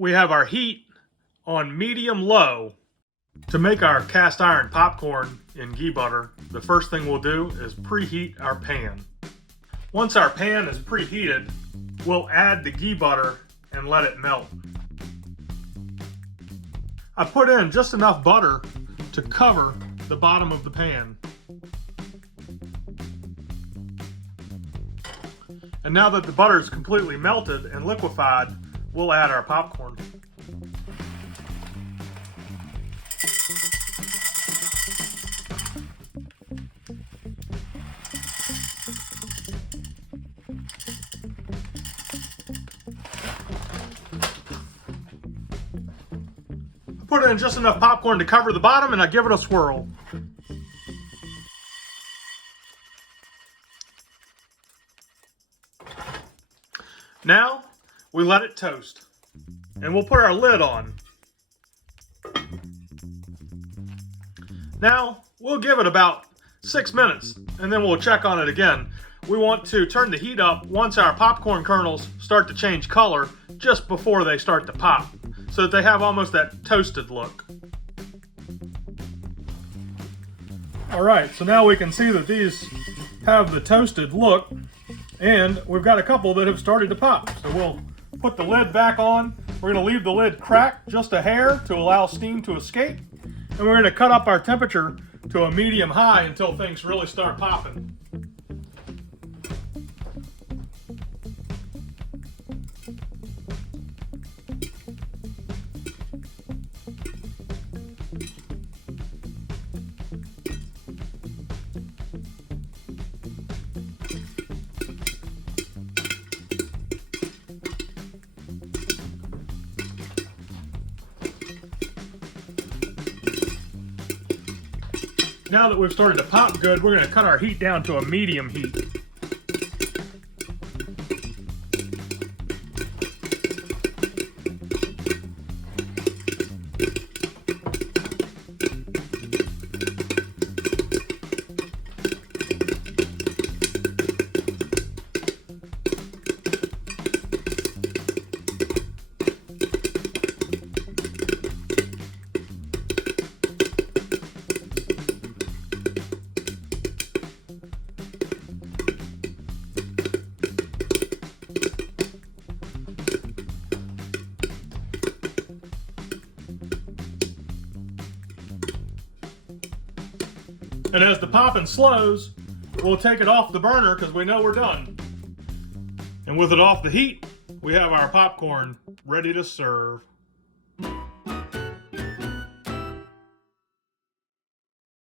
We have our heat on medium-low. To make our cast iron popcorn in ghee butter, the first thing we'll do is preheat our pan. Once our pan is preheated, we'll add the ghee butter and let it melt. I put in just enough butter to cover the bottom of the pan. And now that the butter is completely melted and liquefied, we'll add our popcorn. Put in just enough popcorn to cover the bottom, and I give it a swirl. Now we let it toast, and we'll put our lid on. Now we'll give it about 6 minutes, and then we'll check on it again. We want to turn the heat up once our popcorn kernels start to change color, just before they start to pop, so that they have almost that toasted look. Alright, so now we can see that these have the toasted look, and we've got a couple that have started to pop. So we'll put the lid back on. We're going to leave the lid cracked just a hair to allow steam to escape, and we're going to cut up our temperature to a medium-high until things really start popping. Now that we've started to pop good, we're going to cut our heat down to a medium heat. And as the popping slows, we'll take it off the burner because we know we're done. And with it off the heat, we have our popcorn ready to serve.